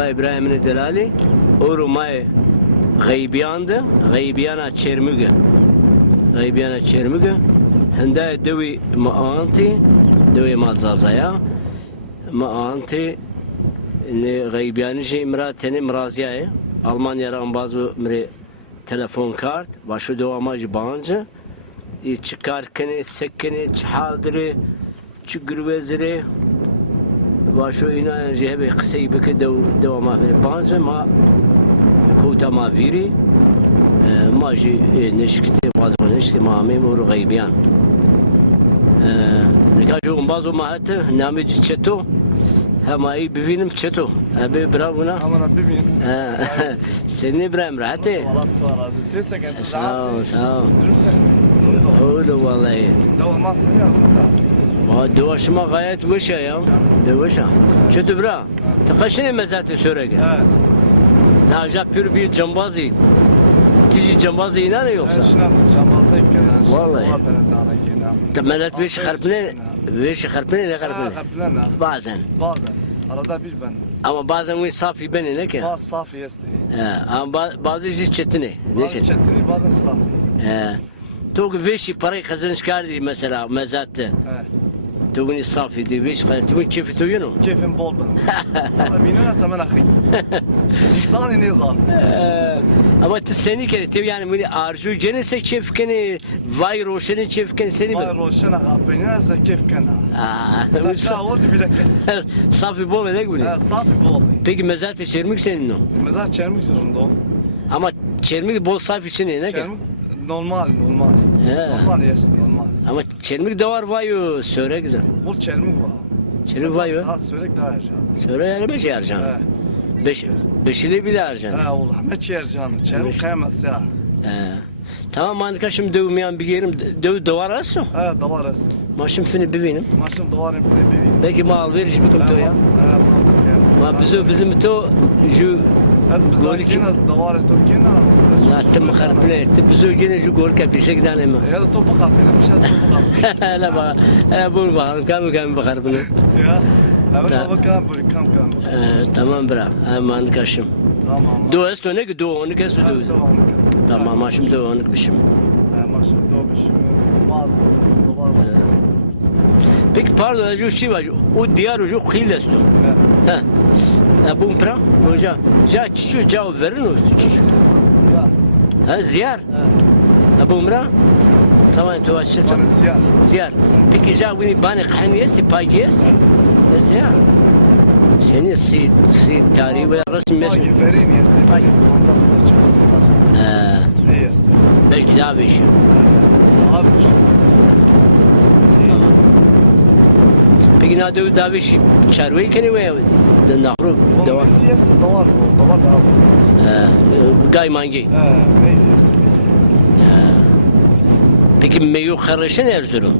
İbrahim'in delali orumay gaybiyandı gaybiyana çermüge hende devi maanti devi mazazaya maanti ne gaybiyanici imrateni mraziyayı Almanya'dan bazı mre telefon kart başu devamacı bancı çıkarken sekkeni çhaldırı çügrvezire başu ina cehbe kısayı beke devama bancı ma كوتا ما فيري ماجي نشكتي بعض نشكتي مع ميمور غيبيان نكاجو بعضو ما هات نامي تشتو هما اي بفينم تشتو ابي براونا انا بفين سني برام راحتي والله توازو تسك انت ساو حلو والله دو ما سنيا ما دوش ما غايت وشا يا دوشا شتو برا تقشني مزاتي سورقه Naja pür bir cambazı. Tici cambazı inan yoksa? Şunam cambazı kenar. Vallahi. Temelet bir şarpne ne Bazen. Bazen. Arada bir ben. Ama bazen bu safi beni ne ki? Bazı safi yesti. Ama bazı iş çetini. Bazı çetini bazen safi. Tu veşi parayı kazanış kardı mesela mezatte. تبغني صافي دي بيش قال تبغى كيف توينو كيف بول بنا بيننا سمن اخي insan nizam ama seni kere tabii yani böyle arzu cenese çefkeni vay roşeni çefkeni seni mi? Vay roşena kapına se keyf kana. Dakika oz bilek. Safi bol ne gibi? Safi bol. Peki mezat çermik senin o? Mezat çermik zorunda. Ama çermik bol safi için ne ki? Çermik normal. Normal yes normal. Ama çermik de var vayo söyle güzel. Bol çermik var. Çermik vayo? Ha söylek daha ercan. Söyle yani beş ercan. Beşili bile ercan. Ha oğlum hiç ercan. Çermik kıyamaz ya. Tamam anka şimdi dövmeyen bir yerim dövar asın. Ha davar asın. Maşım fini bebeğim. Maşım davarım fini bebeğim. Belki mal veriş bir kumto ya. Ha bizim to ju az bizakina davar tokina. Zaten makarpne tibzo gene ju gol kapısı gidane mi? Ya da topu kapına bir şey topu kapına. La bak. Bu bak kam makarpne. Ya. Ama bakalım bu kam. Tamam bra. Aman kaşım. Tamam. Doğası ne ki doğu onu kes doğu. Tamam maşım doğu onu bişim. Maşım doğu bişim. Bazı davar var. Peki pardon ju şey var. O diğer ucu khilesto. Ha. Abum pra hoca. Ja çiçu cevap verin o çiçu. Ha ziyar. Abum pra. Saman tu açtı. Ziyar. Peki ja beni bana khaniyesi payes. Nasıl ya? Senin si tarihi ve resim meşhur. Verin yesti. Fantastik çalışsa. Yesti. Belki daha bir şey. Abi. Tamam. Peki ne daha bir şey. Çarvayı kene ve nahru devam. Yesti davar abi. Gay mangi. Yesti. Peki meyu kharışın Erzurum.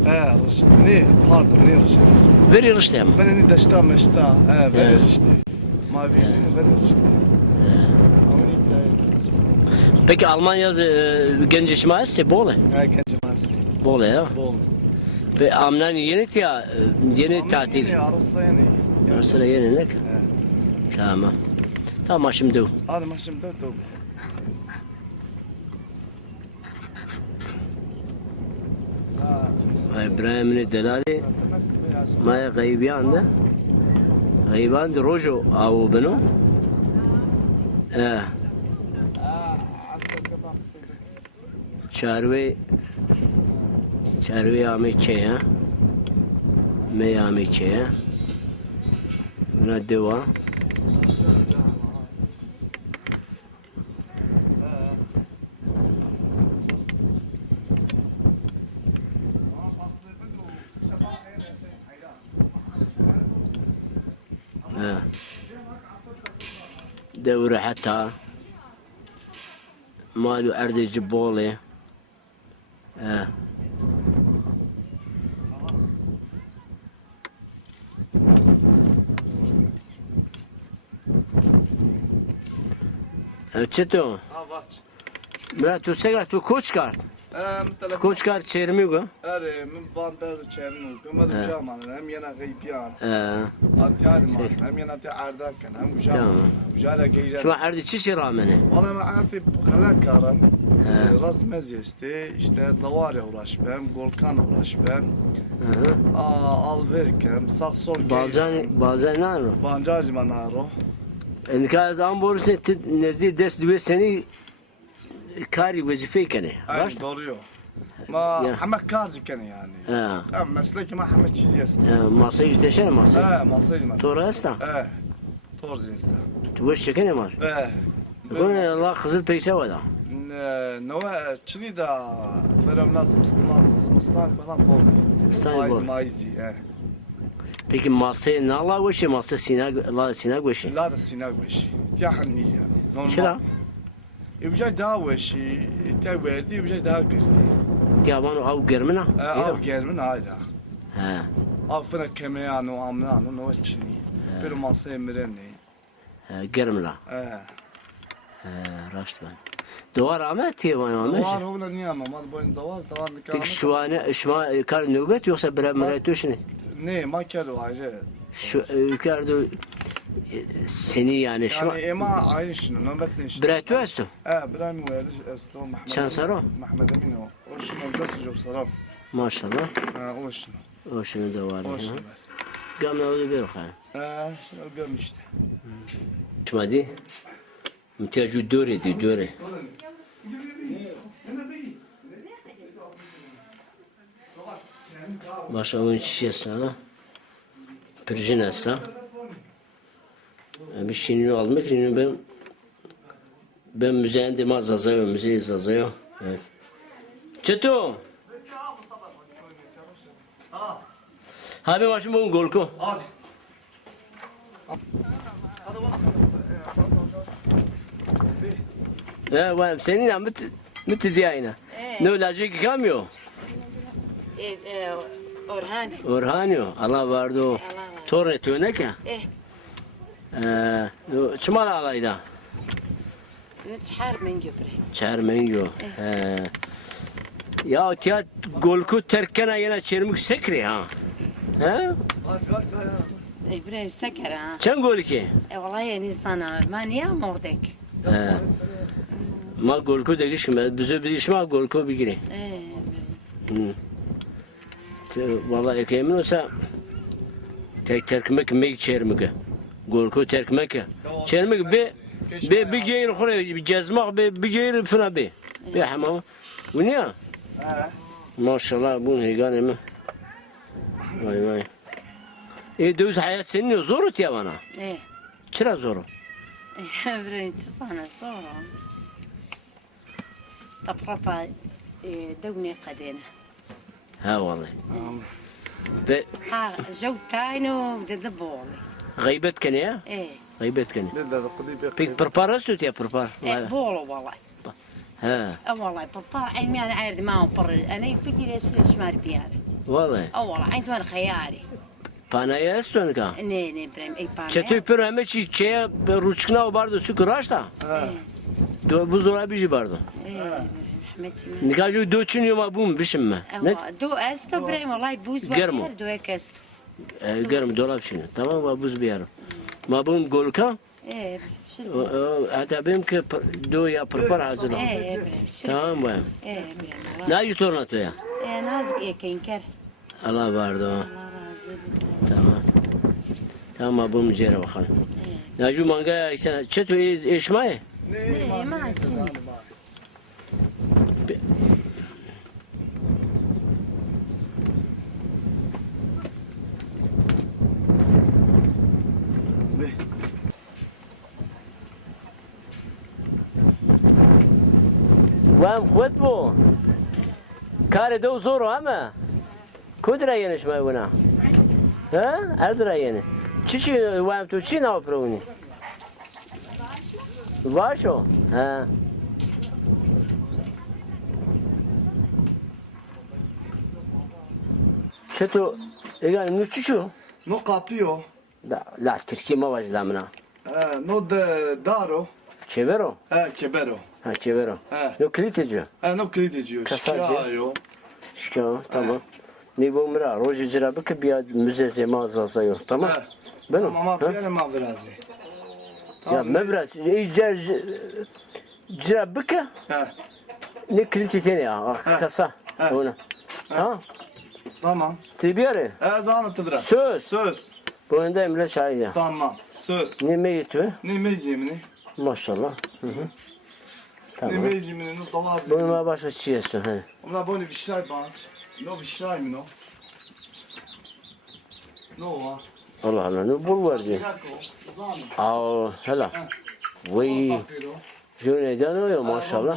Ne? Pardon ne rıştı? Veri rıştı mı? Ben ne daşta meşta. Veri rıştı. Mavi veri rıştı. Peki Almanya genç işmaası bole. Gençmez. Bole ya. Bol. Ve amnan yeni tatil. Arasına yeni ne? Tamam. Tamam şimdi. Hadi maşım da. İbrahim'in delali maya gaybiyandı. Gaybiyandı rojo avu beno. Çarve amiçeye. Me amiçeye. Buna deva. دورة حتى مالو أرض جبولي چطور؟ برای تو سگرد تو کوچ کرد Telefon. Koç kar çermi go. Ere min bandar çernu. Kımadım jaman. Hem yana gıybiyan. Atiyad man. Hem yana ti ardakan. Hem jaman. Tamam. Jala geyran. Şu erdi çişi ramene. Valla ben artık kalak karan. Rast meziyesti. İşte davarya uğraş ben. Golkan uğraş ben. Alverkem. Sağ sol Bazen ne var? Bancacı manaro. Endika az an borusne nezi dest düve seni kari vazife kene. Aynen Raşt? doğruyor. Ma Ya. hamak karzi kene yani. Ha. Ama mesleki ma hamak çiz yesti. Masayı isteşene masayı. Masaydı ma. Tora hasta. Torz yesti. Tu boş çekene mas. Bunu Allah kızıl peyse vada. Nova çini da verem nas mıstan falan bol. Mıstan bol. Maizi. Peki masayı ne Allah goşe masa sina goşe. La da sinak beş. Tiyahan niye yani. Normal. Çıra. Ibjay daha veşi. Tiyak verdi ibjay daha girdi. Tiyaban av germina. Av gelmin hala. Ha. Av fena kemeyano amnano nova çini. Bir masaya mireni. Germila. Raşt ben. Duvar Ahmet tiyaban Ahmet. Var oğlan niye ama mal boyun davar Peki şu an işma kar nöbet yoksa bre mretuş ne? Ne makyalı ayrı. Şu yukarıda seni yani şu Yani ema aynı şunu nöbet ne işte. bretu estu. İbrahim Veliş esto Mehmet. Sen saro? Mehmet Emin o. O şunu nasıl job saram. Maşallah. O şunu. O şunu da var. O şunu. Gamla öyle bir kan. Şunu göm işte. Çmadi. Mütiyacı döre. Başa onun çiçeği sana. Pürjün essa. Bir şeyini almak için ben müzeyen de mazazıyor, müzeyi zazıyor. Evet. Çeto. Abi başım bugün golko. Hadi. Var senin ya mıt diye aynı. Ne olacak kamyo? Orhan. Orhanyo. Allah vardı o. Torre tünek ya. Çumal alayda. نتحار من جبري. Çermenyo. Ya tiyat golku terkena yine çermik sekri ha. He? إبراهيم سكر ها. Çen gol ki? والله يعني صنع ما نيا موردك. Ma golku da geçme. Bize bir işma golku bir gire. Vallahi ekemin olsa terkmek mek çermik. Golku terkmek. Çermik bir geyir khore bir cezmak bir geyir fena bir. Bir hamam. Bu ne ya? Maşallah bu hegane mi? Vay. Düz hayat senin zor ya bana. Çıra zor. إبراهيم تصنع صورة. طبقة دوني قدينا. Ha vallahi. Ve جو تاينو بدبولي. gıybet kene ya. Gıybet kene. Ne dedi kudi bir. Peki preparastu ya prepar. بولو والله. Ha. والله بابا علمي أنا عارف ما هو بر أنا يفكر ليش ما بياري. Vallahi. والله عندي أنا خياري. Panaya eston ka. Ne İbrahim ey bana. Çetoy pero heme çiçeğe ruçkna bardo su kıraşta. Bu zora bir bardo. Rahmetli. Nikaju doçun yoma bum bişim mi? Ne? دو است إبراهيم والله بوز Germo. دو است. Görüm dolap şimdi. Tamam mı buz bir yarım. Ma bum golka. إيه شنو. Hatta benim ki do ya prepar hazır. إيه إبراهيم شنو. Tamam mı? إيه إبراهيم Ne acı tornato ya? إيه نازك إيه كينكر. Allah vardı o. الله رازق. Tamam. Tamam bum cere bakalım. Naju manga sen çeto eşmay. إيه ما شنو. Vem خود بو کار دو زورو همه کدر اینش میونه ها اردر اینه چی وام تو چی ناو پرونی واشو ها چطور اگر نوچی شو No kapıyor. لا ترکی ما وجد منه No de daro. Çevero. Kebero. Ha çevero. He. Yok kilit ediyor. No krediciyor. Kasacı. Şikayo. Şika tamam. Ne bu mira? Roji cirabı ki bir müze zema zaza yok. Tamam. He. Benim. Tamam ama Ha? bir ma virazi. Ya mevraz. Cirabı ki He. ne kilit etene ya. Kasa. He. Ona. Tamam. Tamam. Tribiyare. Zanıtı biraz. Söz. Söz. Bu önde Emre şahit ya. Tamam. Söz. Ne meyitü? Ne mezimini? Maşallah. Hı hı. Ne Tamam. mezimini no dolazı. Bununla başka çiğesin. He. Ona boni vişay banç. No vişay mi no? No va. Allah Allah ne bul var diye. Yako. Zanı. Aa hela. Vay. Jöneden oluyor maşallah.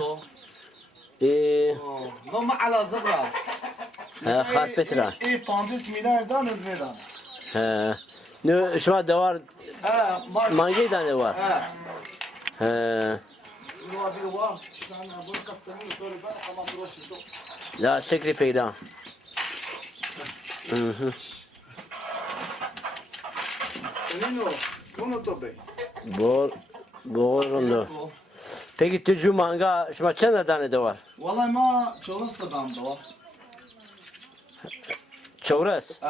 No ma ala zıra. Ha harpetler. Pantis milerden ödmedan. Ha. Ne şuna da var. Mar. Mangi tane var. Ha. No bir var. Şan bu kasını sonra ben tamam uğraşıyorum. La sekri peyda. Hı hı. Nino. Bunu tobe. Bol. Peki tücü manga şuna çene tane de var. Vallahi ma çalışsa da var. Çovres.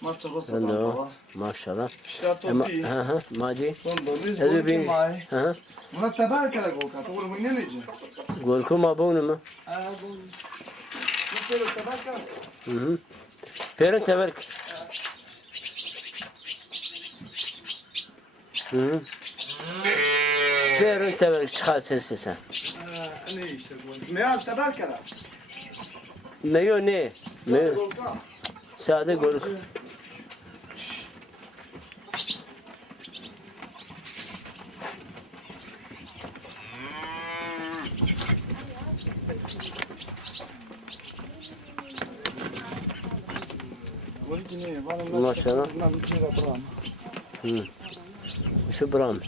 Ma çalışsa Ben de da o. var. Maşallah. İşte Ama topi. hı. Madi. Son doniz Hadi bunu bir. mai. Hı. Buna tabar kere golka. Doğru mu ne nece? Golku ma bunu mu? Bu. Bu kere tabar kere. Hı hı. Perin teberk. Hı hı. Perin teberk çıkar sesi sen. Ne işte bu. Meyaz tabar kere. Meyo ne? Meyo. Golka. Sade golk. Maşallah. Şu bram.